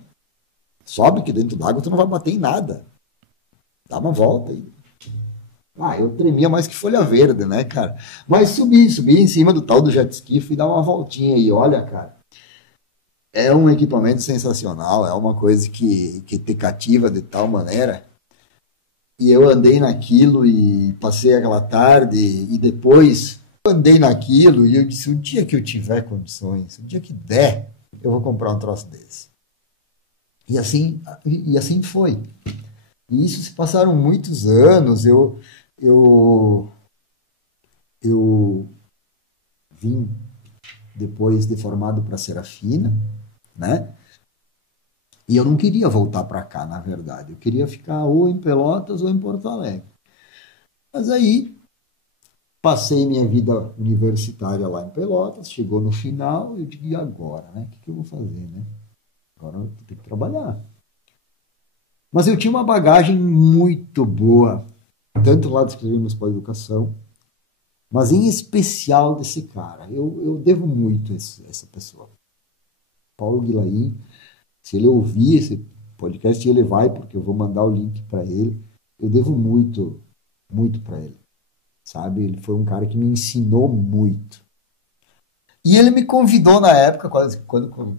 sobe que dentro d'água tu não vai bater em nada. Dá uma volta aí. Eu tremia mais que folha verde, né, cara? Mas subi em cima do tal do jet ski, fui dar uma voltinha e olha, cara, é um equipamento sensacional, é uma coisa que te cativa de tal maneira. E eu andei naquilo e passei aquela tarde e depois andei naquilo e eu disse, o dia que eu tiver condições, o dia que der, eu vou comprar um troço desse. E assim foi. E isso se passaram muitos anos. Eu vim depois de formado para Serafina, né? E eu não queria voltar para cá, na verdade. Eu queria ficar ou em Pelotas ou em Porto Alegre. Mas aí passei minha vida universitária lá em Pelotas, chegou no final, eu digo, e agora, né? O que eu vou fazer, né? Agora eu tenho que trabalhar. Mas eu tinha uma bagagem muito boa, tanto lá dos meus pais de educação, mas em especial desse cara. Eu devo muito a essa pessoa. Paulo Guilain Se ele ouvir esse podcast, ele vai, porque eu vou mandar o link para ele. Eu devo muito, muito para ele, sabe? Ele foi um cara que me ensinou muito. E ele me convidou na época,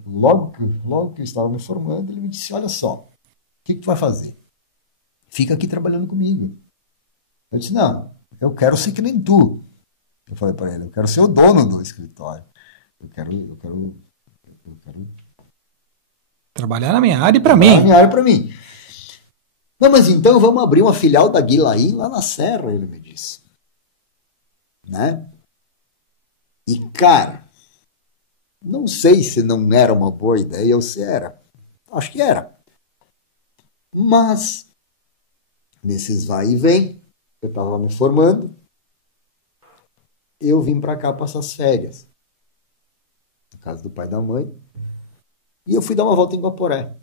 logo que eu estava me formando, ele me disse, olha só, o que tu vai fazer? Fica aqui trabalhando comigo. Eu disse, não, eu quero ser que nem tu. Eu falei para ele, eu quero ser o dono do escritório. Eu quero Trabalhar na minha área e para trabalhar na mim. minha área para mim. Não, mas então vamos abrir uma filial da Guilain lá na Serra, ele me disse. Né? E, cara, não sei se não era uma boa ideia ou se era. Acho que era. Mas, nesses vai e vem, eu estava me formando, eu vim para cá passar as férias, na casa do pai e da mãe, e eu fui dar uma volta em Guaporé.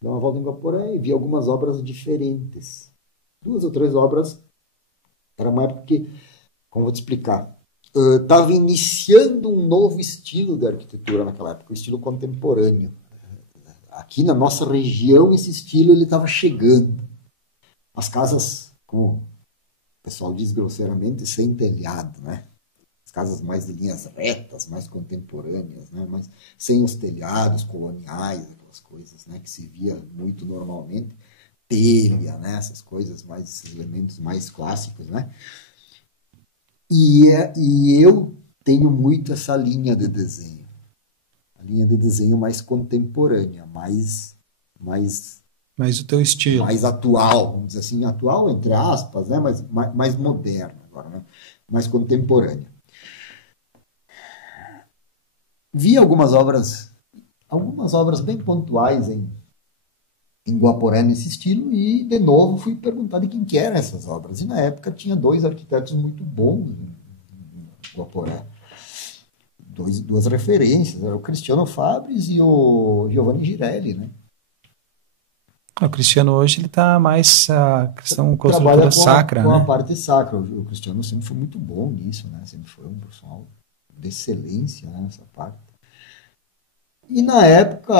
Dar uma volta em Guaporé e vi algumas obras diferentes. 2 ou 3 obras. Era uma época que, como vou te explicar, estava iniciando um novo estilo de arquitetura naquela época, o estilo contemporâneo. Aqui na nossa região, esse estilo ele estava chegando. As casas, como o pessoal diz grosseiramente, sem telhado, né? As casas mais de linhas retas, mais contemporâneas, né? Mas sem os telhados coloniais, aquelas coisas, né? Que se via muito normalmente. Telha, né? Essas coisas, mais, esses elementos mais clássicos, né? E eu tenho muito essa linha de desenho. A linha de desenho mais contemporânea, mais Mas o teu estilo. mais atual, vamos dizer assim, atual entre aspas, né? Mas mais moderna agora, né? Mais contemporânea. Vi algumas obras bem pontuais em Guaporé nesse estilo e, de novo, fui perguntar de quem que eram essas obras. E, na época, tinha 2 arquitetos muito bons em Guaporé. Duas referências, era o Cristiano Fabris e o Giovanni Girelli, né? O Cristiano hoje ele está mais a questão com a Trabalha estrutura sacra, com a né? parte sacra. O Cristiano sempre foi muito bom nisso, né? Sempre foi um profissional de excelência, né, nessa parte. E na época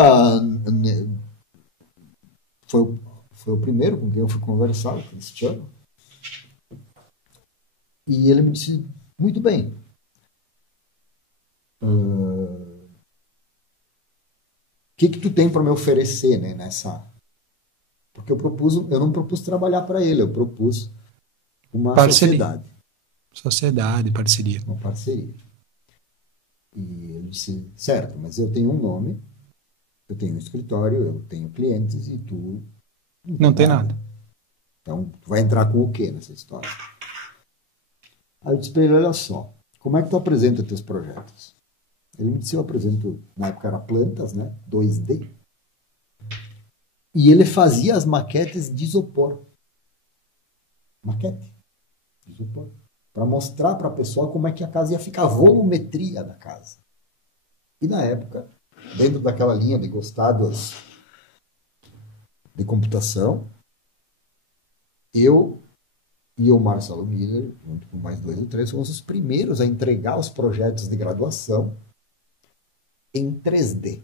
foi o primeiro com quem eu fui conversar, o Cristiano. E ele me disse, muito bem. O que tu tem para me oferecer, né, nessa... Porque eu não propus trabalhar para ele, eu propus uma Parceria. sociedade, Parceria. uma parceria. E ele disse, certo, mas eu tenho um nome, eu tenho um escritório, eu tenho clientes e tu Não tem nada. Então, tu vai entrar com o quê nessa história? Aí eu disse para ele, olha só, como é que tu apresenta teus projetos? Ele me disse, eu apresento, na época era plantas, né, 2D. E ele fazia as maquetes de isopor. Maquete de isopor. Para mostrar para a pessoa como é que a casa ia ficar, a volumetria da casa. E na época, dentro daquela linha de gostados de computação, eu e o Marcelo Miller, junto com mais 2 ou 3, fomos os primeiros a entregar os projetos de graduação em 3D.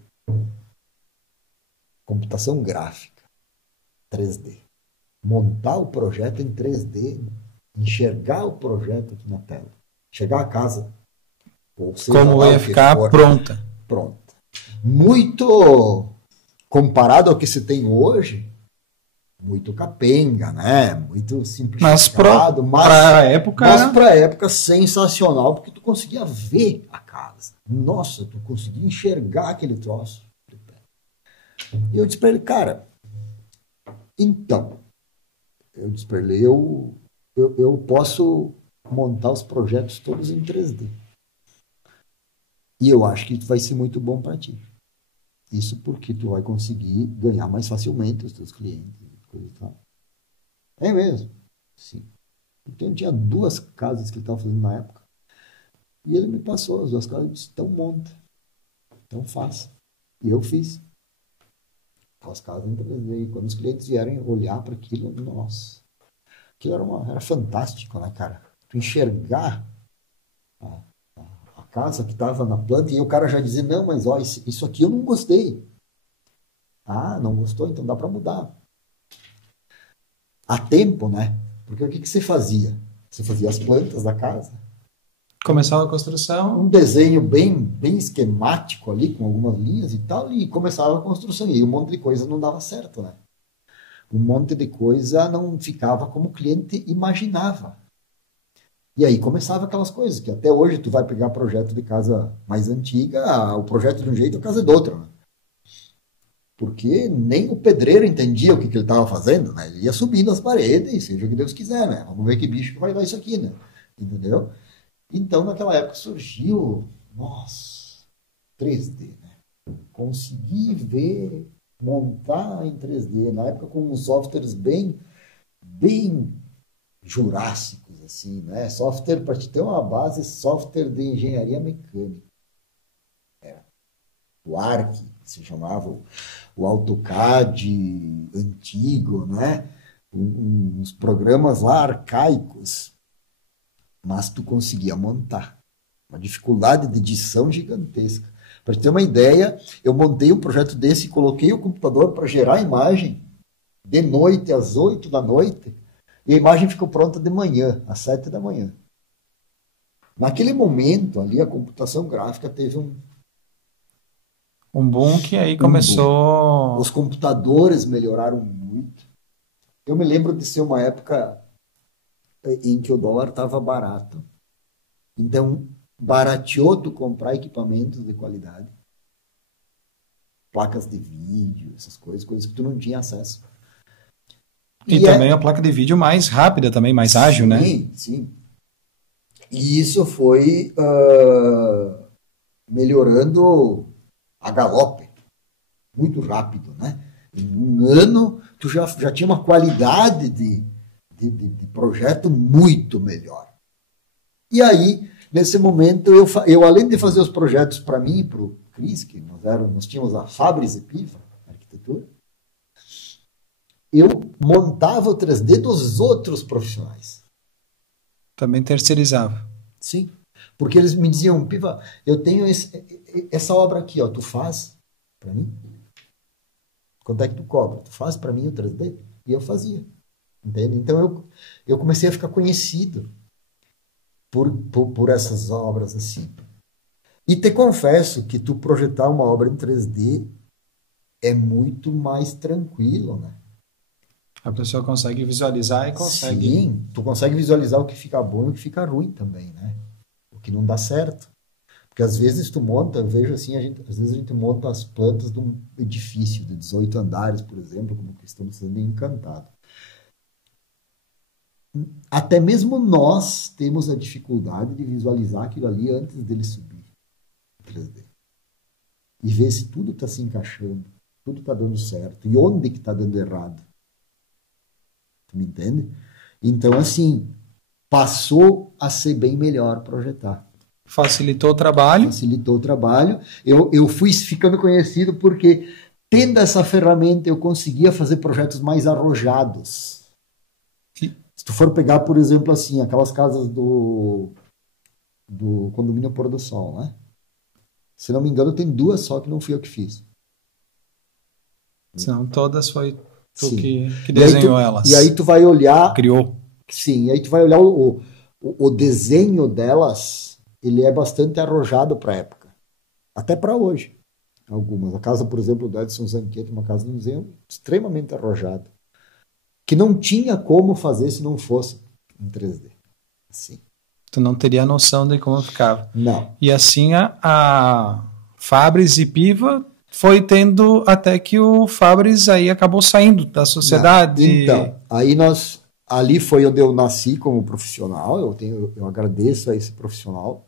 Computação gráfica, 3D. Montar o projeto em 3D, enxergar o projeto aqui na tela. Chegar a casa, ou seja, Como ia ficar pronta. Pronta. Muito comparado ao que se tem hoje, muito capenga, né? Muito simplificado. Mas para a época... Mas para a época sensacional, porque tu conseguia ver a casa. Nossa, tu conseguia enxergar aquele troço. E eu disse para ele, cara, então, eu disse para ele, eu posso montar os projetos todos em 3D. E eu acho que vai ser muito bom para ti. Isso porque tu vai conseguir ganhar mais facilmente os teus clientes. Coisa e tal. É mesmo? Sim. Então tinha 2 casas que ele estava fazendo na época. E ele me passou as 2 casas e disse, então monta. Então faça. E eu fiz. As casas em 3D. E quando os clientes vierem olhar para aquilo, nossa. Aquilo era fantástico, né, cara? Tu enxergar a casa que estava na planta, e o cara já dizia, não, mas ó, isso aqui eu não gostei. Ah, não gostou? Então dá para mudar. A tempo, né? Porque o que você fazia? Você fazia as plantas da casa. Começava a construção. Um desenho bem esquemático ali, com algumas linhas e tal, e começava a construção. E um monte de coisa não dava certo, né? Um monte de coisa não ficava como o cliente imaginava. E aí começava aquelas coisas, que até hoje tu vai pegar projeto de casa mais antiga, o projeto de um jeito e a casa de outro, né? Porque nem o pedreiro entendia o que ele estava fazendo, né? Ele ia subindo as paredes, e seja o que Deus quiser, né? Vamos ver que bicho que vai dar isso aqui, né? Entendeu? Então, naquela época surgiu, nossa, 3D, né? Consegui ver, montar em 3D, na época com uns softwares bem jurássicos, assim, né? Software, para te ter uma base, software de engenharia mecânica. Era o ARC, se chamava o AutoCAD antigo, né? Uns programas lá arcaicos, mas tu conseguia montar. Uma dificuldade de edição gigantesca. Para ter uma ideia, eu montei um projeto desse e coloquei o computador para gerar a imagem de noite, às 8 da noite, e a imagem ficou pronta de manhã, às 7 da manhã. Naquele momento ali, a computação gráfica teve um boom que aí começou... Os computadores melhoraram muito. Eu me lembro de ser uma época em que o dólar estava barato. Então, barateou tu comprar equipamentos de qualidade. Placas de vídeo, essas coisas que tu não tinha acesso. E também a placa de vídeo mais rápida também, mais ágil, né? Sim. E isso foi melhorando a galope. Muito rápido, né? Em um ano, tu já tinha uma qualidade de projeto muito melhor. E aí, nesse momento, eu além de fazer os projetos para mim e para o Cris, que nós tínhamos a Fabris e Piva, arquitetura, eu montava o 3D dos outros profissionais. Também terceirizava. Sim, porque eles me diziam, Piva, eu tenho essa obra aqui, ó, tu faz para mim? Quanto é que tu cobra? Tu faz para mim o 3D? E eu fazia. Entende? Então eu comecei a ficar conhecido por essas obras assim. E te confesso que tu projetar uma obra em 3D é muito mais tranquilo, né? A pessoa consegue visualizar e consegue... Sim, tu consegue visualizar o que fica bom e o que fica ruim também, né? O que não dá certo. Porque às vezes tu monta, eu vejo assim, às vezes a gente monta as plantas de um edifício de 18 andares, por exemplo, como que estamos sendo Encantado. Até mesmo nós temos a dificuldade de visualizar aquilo ali antes dele subir em 3D. E ver se tudo está se encaixando, tudo está dando certo, e onde que está dando errado. Tu me entende? Então, assim, passou a ser bem melhor projetar. Facilitou o trabalho. Facilitou o trabalho. Eu fui ficando conhecido porque, tendo essa ferramenta, eu conseguia fazer projetos mais arrojados. Se tu for pegar, por exemplo, assim, aquelas casas do condomínio Pôr do Sol, né? Se não me engano, tem 2 só que não fui eu que fiz. São todas foi tu Sim. que desenhou elas. E aí tu vai olhar... Criou. Sim, e aí tu vai olhar o desenho delas, ele é bastante arrojado para a época. Até para hoje. Algumas. A casa, por exemplo, do Edson Zanquetti, uma casa de um desenho extremamente arrojado. Que não tinha como fazer se não fosse em 3D. Assim. Tu não teria noção de como ficava. Não. E assim a Fabris e Piva foi tendo até que o Fabris aí acabou saindo da sociedade. Então, aí ali foi onde eu nasci como profissional. Eu agradeço a esse profissional,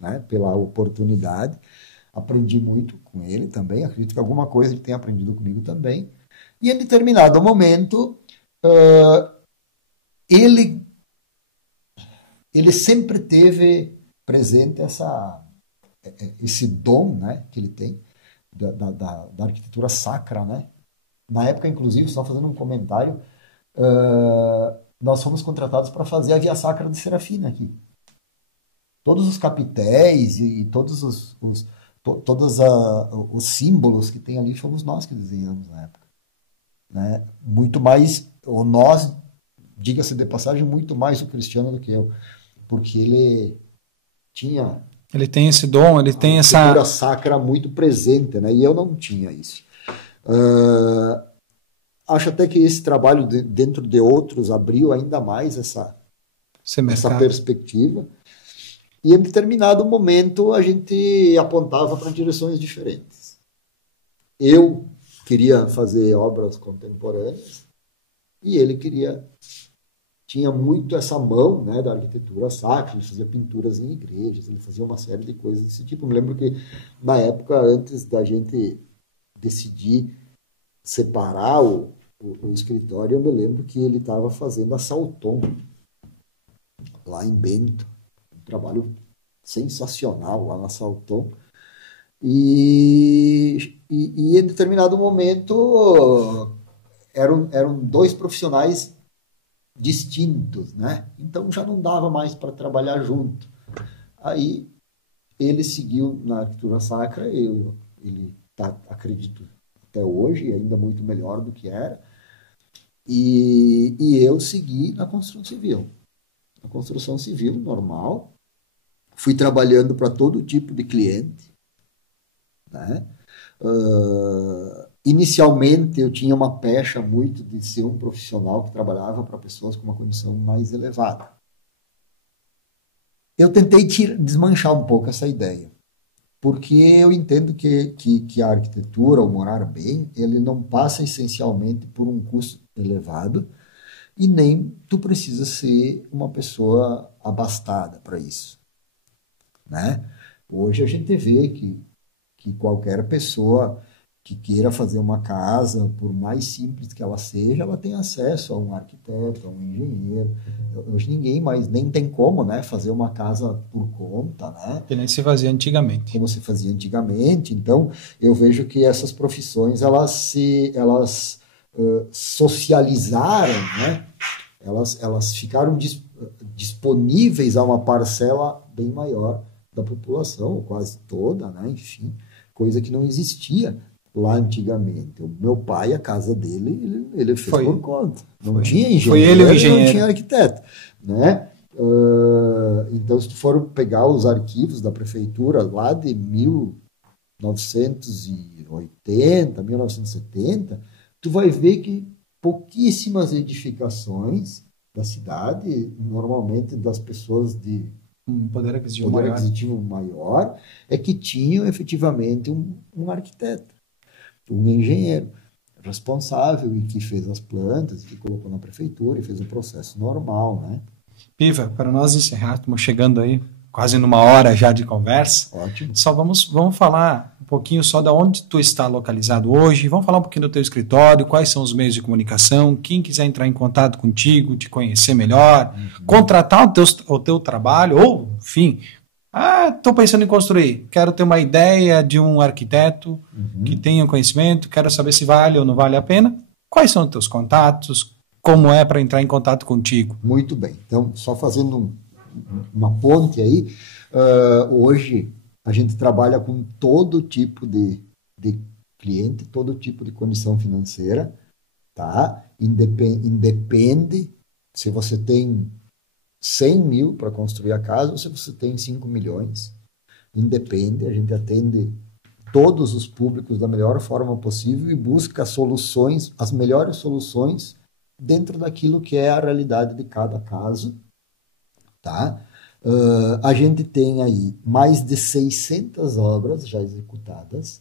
né, pela oportunidade. Aprendi muito com ele também. Acredito que alguma coisa ele tenha aprendido comigo também. E em determinado momento... ele sempre teve presente esse dom, né, que ele tem da arquitetura sacra, né? Na época, inclusive, só fazendo um comentário, nós fomos contratados para fazer a Via Sacra de Serafina aqui. todos os capitéis e todos os símbolos que tem ali fomos nós que desenhamos na época, né? Muito mais, ou nós, diga-se de passagem, muito mais o Cristiano do que eu, porque ele tinha... Ele tem esse dom, ele tem essa... A cultura sacra muito presente, né? E eu não tinha isso. Acho até que esse trabalho dentro de outros abriu ainda mais essa perspectiva. E em determinado momento a gente apontava para direções diferentes. Eu queria fazer obras contemporâneas e ele tinha muito essa mão, né, da arquitetura sacra. Ele fazia pinturas em igrejas, ele fazia uma série de coisas desse tipo. Eu me lembro que na época, antes da gente decidir separar o escritório, eu me lembro que ele estava fazendo a Salton lá em Bento. Trabalho sensacional lá na Salton. E em determinado momento eram dois profissionais distintos, né? Então já não dava mais para trabalhar junto. Aí ele seguiu na arquitetura sacra, ele tá, acredito, até hoje, ainda muito melhor do que era, e eu segui na construção civil. Na construção civil normal, fui trabalhando para todo tipo de cliente, né? Inicialmente eu tinha uma pecha muito de ser um profissional que trabalhava para pessoas com uma condição mais elevada. Eu tentei desmanchar um pouco essa ideia, porque eu entendo que a arquitetura, o morar bem, ele não passa essencialmente por um custo elevado, e nem tu precisa ser uma pessoa abastada para isso, né? Hoje a gente vê que qualquer pessoa que queira fazer uma casa, por mais simples que ela seja, ela tem acesso a um arquiteto, a um engenheiro. Hoje ninguém mais, nem tem como, né, fazer uma casa por conta, né? Que nem se fazia antigamente. Como se fazia antigamente. Então, eu vejo que essas profissões, elas socializaram, né? Elas ficaram disponíveis a uma parcela bem maior da população, quase toda, né? Enfim, coisa que não existia lá antigamente. O meu pai, a casa dele, ele fez por conta. Não tinha engenheiro, foi ele o engenheiro. Não tinha arquiteto, né? Então, se tu for pegar os arquivos da prefeitura lá de 1980, 1970, tu vai ver que pouquíssimas edificações da cidade, normalmente das pessoas de poder aquisitivo maior, é que tinham efetivamente um arquiteto, um engenheiro responsável e que fez as plantas, que colocou na prefeitura e fez o processo normal, né? Piva, para nós encerrar, estamos chegando aí quase numa hora já de conversa. Ótimo. Só vamos falar um pouquinho só de onde tu está localizado hoje, vamos falar um pouquinho do teu escritório, quais são os meios de comunicação, quem quiser entrar em contato contigo, te conhecer melhor, contratar o teu trabalho, ou, enfim, estou pensando em construir, quero ter uma ideia de um arquiteto que tenha conhecimento, quero saber se vale ou não vale a pena. Quais são os teus contatos? Como é para entrar em contato contigo? Muito bem. Então, só fazendo uma ponte aí, hoje a gente trabalha com todo tipo de cliente, todo tipo de condição financeira, tá? Independe se você tem 100 mil para construir a casa ou se você tem 5 milhões. Independe, a gente atende todos os públicos da melhor forma possível e busca soluções, as melhores soluções dentro daquilo que é a realidade de cada caso, tá? A gente tem aí mais de 600 obras já executadas,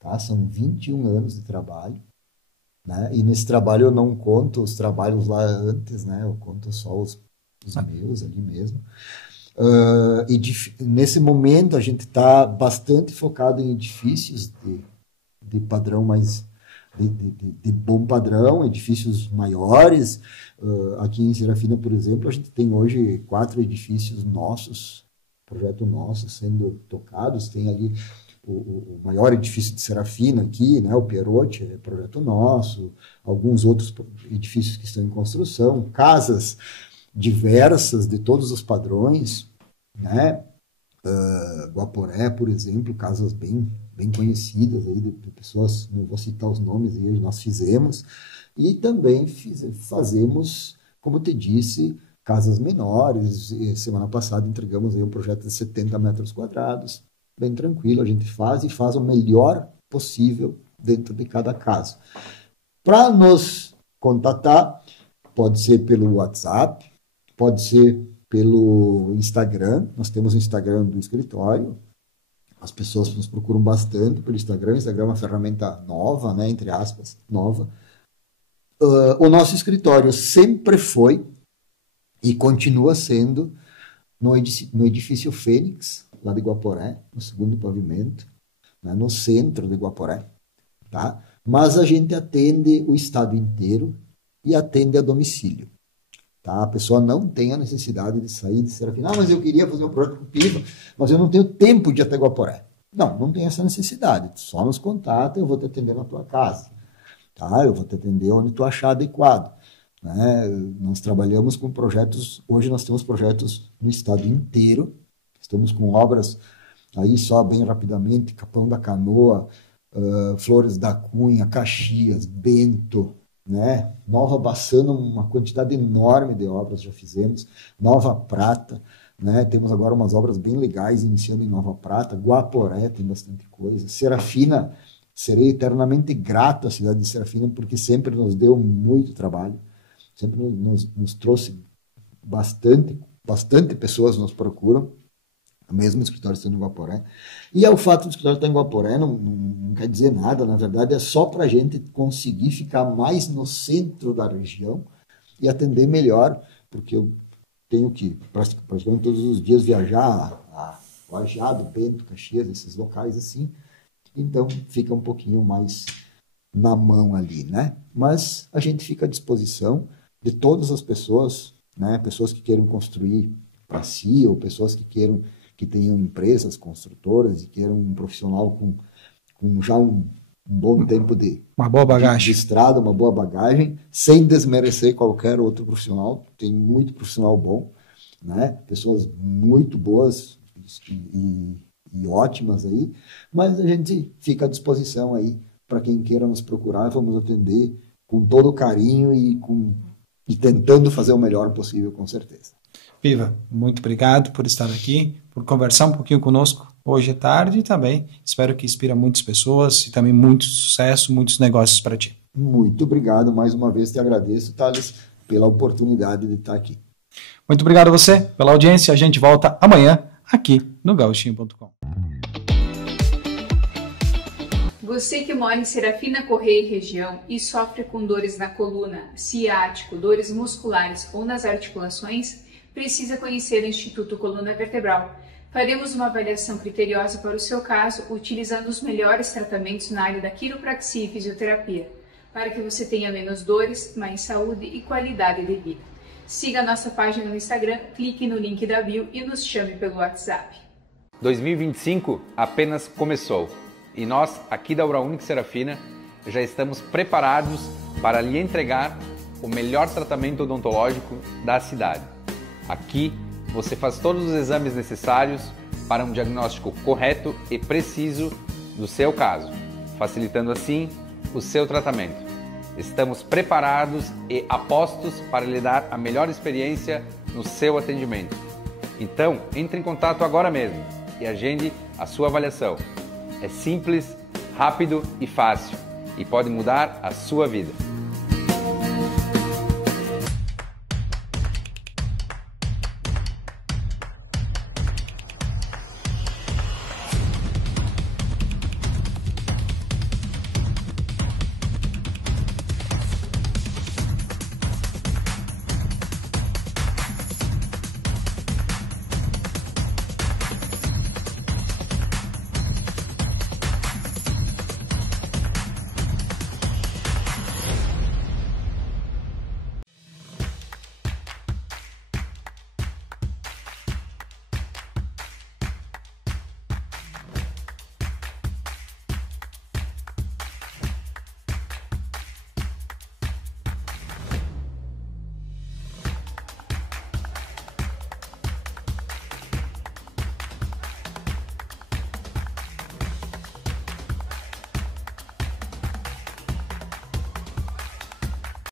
tá? São 21 anos de trabalho, né? E nesse trabalho eu não conto os trabalhos lá antes, né? Eu conto só os meus ali mesmo. Nesse momento a gente está bastante focado em edifícios de padrão mais... De bom padrão, edifícios maiores. Aqui em Serafina, por exemplo, a gente tem hoje 4 edifícios nossos, projeto nosso, sendo tocados. Tem ali o maior edifício de Serafina aqui, né, o Pierotti, é projeto nosso, alguns outros edifícios que estão em construção, casas diversas de todos os padrões, né? Guaporé, por exemplo, casas bem conhecidas aí de pessoas, não vou citar os nomes, aí nós fizemos, e também fazemos, como te disse, casas menores. E semana passada entregamos aí um projeto de 70 metros quadrados, bem tranquilo, a gente faz o melhor possível dentro de cada caso. Para nos contatar, pode ser pelo WhatsApp, pode ser pelo Instagram. Nós temos o Instagram do escritório, as pessoas nos procuram bastante pelo Instagram. O Instagram é uma ferramenta nova, né, entre aspas, nova. O nosso escritório sempre foi e continua sendo no edifício Fênix, lá de Guaporé, no segundo pavimento, né, no centro de Guaporé, tá? Mas a gente atende o estado inteiro e atende a domicílio. Tá? A pessoa não tem a necessidade de sair de Serafina. Mas eu queria fazer um projeto com Piva, mas eu não tenho tempo de ir até Guaporé. Não tem essa necessidade. Só nos contata, eu vou te atender na tua casa. Tá? Eu vou te atender onde tu achar adequado. Né? Nós trabalhamos com projetos, hoje nós temos projetos no estado inteiro. Estamos com obras aí, só bem rapidamente, Capão da Canoa, Flores da Cunha, Caxias, Bento, né? Nova Bassano, uma quantidade enorme de obras já fizemos, Nova Prata, né? Temos agora umas obras bem legais iniciando em Nova Prata, Guaporé tem bastante coisa, Serafina, serei eternamente grato à cidade de Serafina, porque sempre nos deu muito trabalho, sempre nos trouxe bastante pessoas nos procuram, mesmo o escritório estando em Guaporé. E o fato do escritório estar em Guaporé não quer dizer nada, na verdade é só para a gente conseguir ficar mais no centro da região e atender melhor, porque eu tenho que praticamente todos os dias viajar a Lajeado, Bento, Caxias, esses locais assim, então fica um pouquinho mais na mão ali, né? Mas a gente fica à disposição de todas as pessoas, né? Pessoas que queiram construir para si, ou pessoas que tenham empresas construtoras e queiram um profissional com já um bom tempo uma boa bagagem de estrada, uma boa bagagem, sem desmerecer qualquer outro profissional. Tem muito profissional bom, né? Pessoas muito boas e ótimas aí, mas a gente fica à disposição aí para quem queira nos procurar. Vamos atender com todo carinho e tentando fazer o melhor possível, com certeza. Piva, muito obrigado por estar aqui, por conversar um pouquinho conosco hoje à tarde, e também espero que inspire muitas pessoas e também muito sucesso, muitos negócios para ti. Muito obrigado, mais uma vez te agradeço, Thales, pela oportunidade de estar aqui. Muito obrigado a você pela audiência, a gente volta amanhã aqui no Gauchinho.com. Você que mora em Serafina Correia e região e sofre com dores na coluna, ciático, dores musculares ou nas articulações, precisa conhecer o Instituto Coluna Vertebral. Faremos uma avaliação criteriosa para o seu caso, utilizando os melhores tratamentos na área da quiropraxia e fisioterapia, para que você tenha menos dores, mais saúde e qualidade de vida. Siga a nossa página no Instagram, clique no link da bio e nos chame pelo WhatsApp. 2025 apenas começou e nós, aqui da Auraunic Serafina, já estamos preparados para lhe entregar o melhor tratamento odontológico da cidade. Aqui você faz todos os exames necessários para um diagnóstico correto e preciso do seu caso, facilitando assim o seu tratamento. Estamos preparados e apostos para lhe dar a melhor experiência no seu atendimento. Então, entre em contato agora mesmo e agende a sua avaliação. É simples, rápido e fácil e pode mudar a sua vida.